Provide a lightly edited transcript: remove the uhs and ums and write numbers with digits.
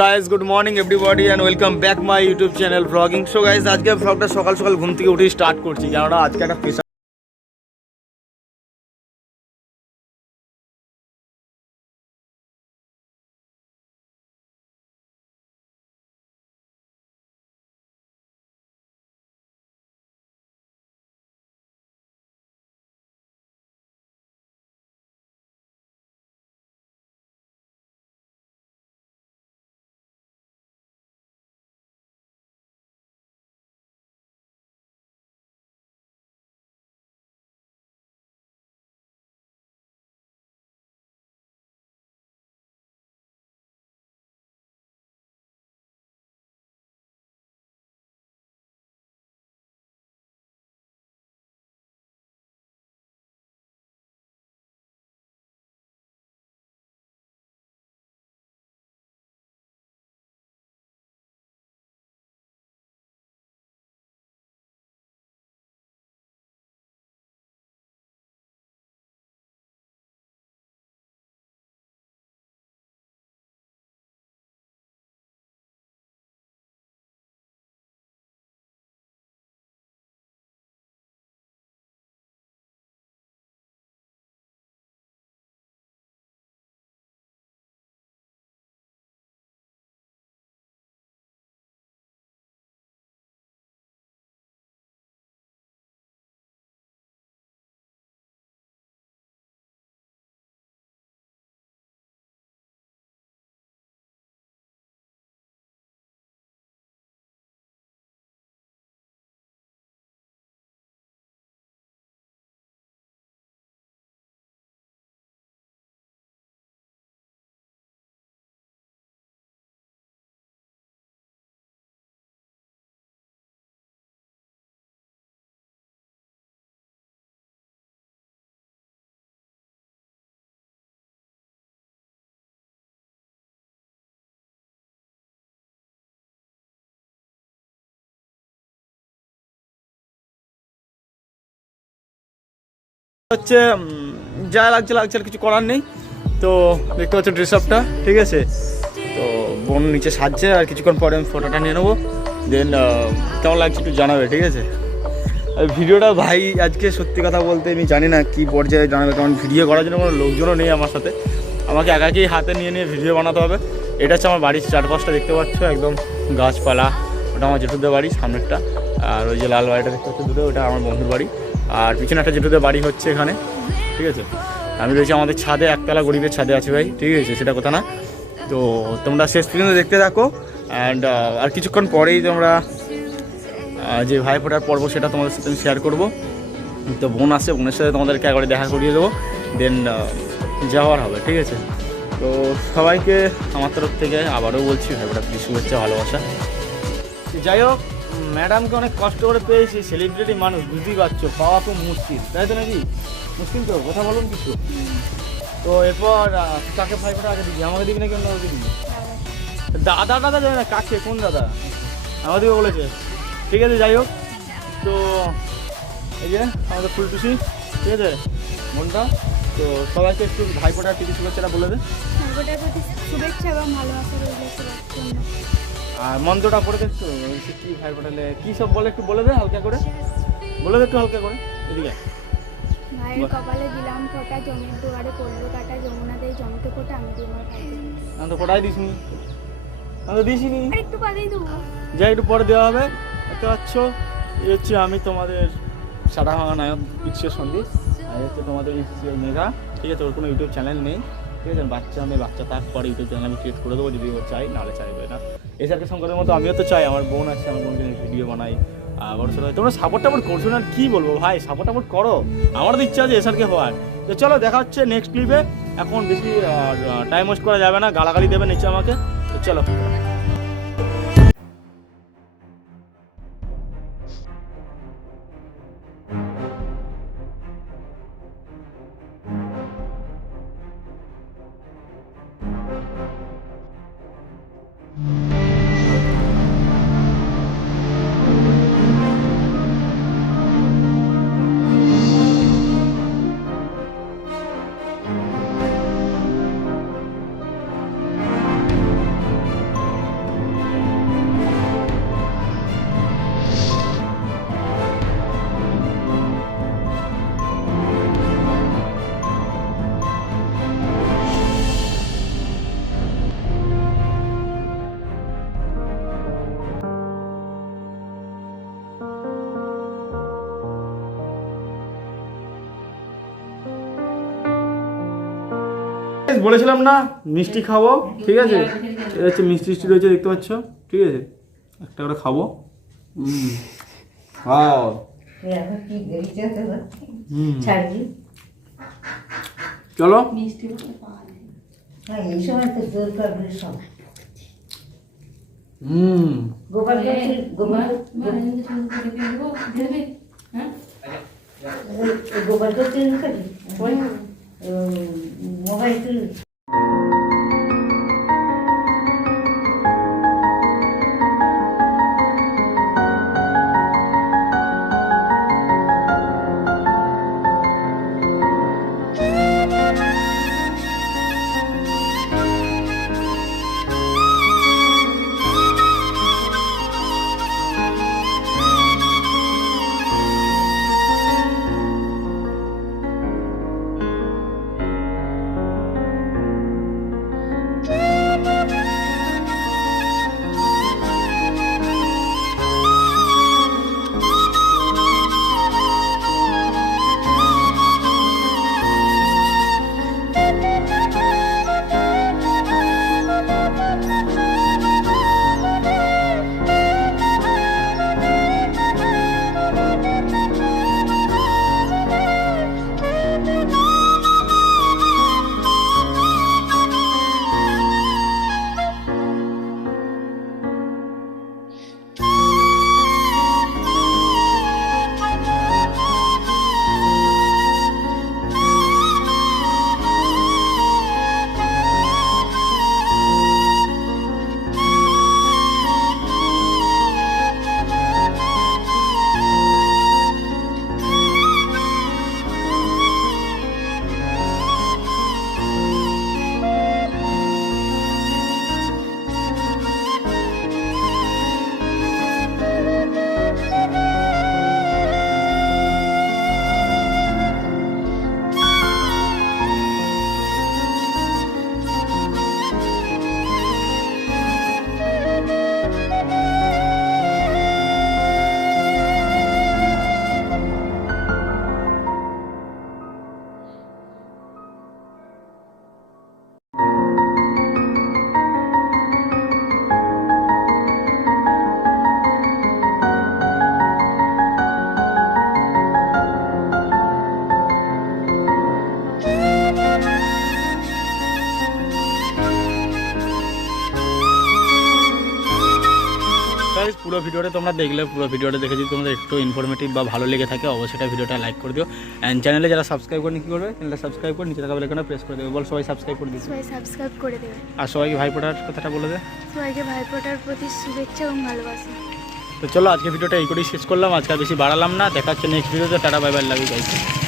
Guys good morning everybody and welcome back my YouTube channel blogging. So guys আজকে ব্লগটা সকাল সকাল ঘুম থেকে উঠেই স্টার্ট করছি, কেননা আজকে একটা পেশা হচ্ছে যা লাগছে আর কিছু করার নেই। তো দেখতে পাচ্ছ ড্রেস আপটা, ঠিক আছে। তো বোন নিচে সাজছে, আর কিছুক্ষণ পরে আমি ফটোটা নিয়ে নেবো। দেন কেমন লাগছে একটু জানাবে, ঠিক আছে। আর ভিডিওটা ভাই আজকে সত্যি কথা বলতে আমি জানি না কী পর্যায়ে জানাবে, কারণ ভিডিও করার জন্য কোনো লোকজনও নেই আমার সাথে। আমাকে একাকেই হাতে নিয়ে ভিডিও বানাতে হবে। এটা হচ্ছে আমার বাড়ির চারপাশটা দেখতে পাচ্ছ, একদম গাছপালা। ওটা আমার জেঠুদের বাড়ি সামনেরটা, আর ওই যে লাল বাড়িটা দেখতে পাচ্ছ দূরে, ওটা আমার বন্ধুর বাড়ি। আর পিছনে একটা জেঠুদের বাড়ি হচ্ছে এখানে, ঠিক আছে। আমি রয়েছি আমাদের ছাদে, একতলা গরিবের ছাদে আছে ভাই, ঠিক আছে, সেটা কথা না। তো তোমরা শেষ পর্যন্ত দেখতে থাকো। অ্যান্ড আর কিছুক্ষণ পরেই তোমরা যে ভাইফোঁটার পর্ব সেটা তোমাদের সাথে আমি শেয়ার করবো। তো বোন আসছে, বোনের সাথে তোমাদেরকে একবারে দেখা করিয়ে দেবো, দেন যাওয়ার হবে, ঠিক আছে। তো সবাইকে আমার তরফ থেকে আবারও বলছি ভাইফোঁটার প্রতি শুভেচ্ছা, ভালোবাসা। যাই হোক, ম্যাডামকে অনেক কষ্ট করে পেয়েছি, সেলিব্রিটি মানুষ, বুঝতেই পারছো, পাওয়া খুব মুশকিল, তাই তো নাকি? মুশকিল তো, কথা বলুন কিছু। তো এরপর কাকে ভাইফোঁটা আগে দিবি? আমাকে দিবি নাকি অন্য দিবি? দাদা যায় না, কাকে, কোন দাদা? আমাদেরকে বলেছে, ঠিক আছে। যাই হোক, তো এই যে আমাদের ফুলটুসি, ঠিক আছে, মনটা। তো সবাইকে একটু ভাইফোঁটার প্রীতি শুভেচ্ছাটা বলে দে। ভাইফোঁটার প্রতি শুভেচ্ছা এবং ভালোবাসা রইল সবার জন্য। আর মন্ত্রটা পড়ে দেখছো কি ভাইফোঁটালে কী সব বলে, একটু বলে দে হালকা করে, বলে দে একটু হালকা করে। এদিকে ভাইয়ের কপালে দিলাম ফোঁটা, জমির দুয়ারে পড়লো কাটা, যমুনা দেয় জমিতে ফোঁটা, আমি দিই আমার ভাইকে। আমি তো ফোঁটাই দিসনি, আমি তো দিসিনি। একটু পরেই দেবো, যাই একটু পরে দেওয়া হবে। দেখতে পাচ্ছ, এই হচ্ছে আমি তোমাদের সাদা ভাঙা নায়ক পিছিয়ে সন্দীপ, আর হচ্ছে তোমাদের মেঘা, ঠিক আছে। ওর কোনো ইউটিউব চ্যানেল নেই, ঠিক আছে। বাচ্চা তারপরে ইউটিউব চ্যানেল আমি ক্রিয়েট করে দেবো, যদি ও চাই, নাহলে চাইবে না। এছাড়া শঙ্করের মতো আমিও তো চাই, আমার বোন আছে, আমার বোনকে ভিডিও বানাই, বড় ছোটো। তোমরা সাপোর্ট করছো না, আর কী বলবো ভাই, সাপোর্ট করো। আমার তো ইচ্ছা আছে এসআরকে হওয়ার। তো চলো দেখা হচ্ছে নেক্সট ক্লিপে। এখন বেশি টাইম ওয়েস্ট করা যাবে না, গালাগালি দেবে নিচে আমাকে। তো চলো। বলেছিলাম না মিষ্টি খাবো, ঠিক আছে? এটা হচ্ছে মিষ্টি টিষ্টি রয়েছে, দেখতে পাচ্ছ, ঠিক আছে? একটা করে খাবো। খাও। চলো মোবাইল গাইস পুরো ভিডিওটা তোমরা দেখলে, পুরো ভিডিওটা দেখে যদি তোমাদের একটু ইনফরমেটিভ বা ভালো লেগে থাকে অবশ্যই এটা ভিডিওটা লাইক করে দিও। অ্যান্ড চ্যানেলে যারা সাবস্ক্রাইব করেনি কী করবে, চ্যানেলটা সাবস্ক্রাইব করে নিচে থাকা বেল আইকনটা প্রেস করে দেবে। বল সবাই সাবস্ক্রাইব করে দিচ্ছে, সবাই সাবস্ক্রাইব করে দেবে। আর সবাইকে ভাইফোঁটার কথাটা বলে দে। সবাইকে ভাইফোঁটার প্রতি শুভেচ্ছা এবং ভালোবাসা। তো চলো আজকে ভিডিওটা এই করেই শেষ করলাম, আজকে আর বেশি বাড়ালাম না। দেখা হচ্ছে নেক্সট ভিডিওতে। Tata, bye bye, love you guys.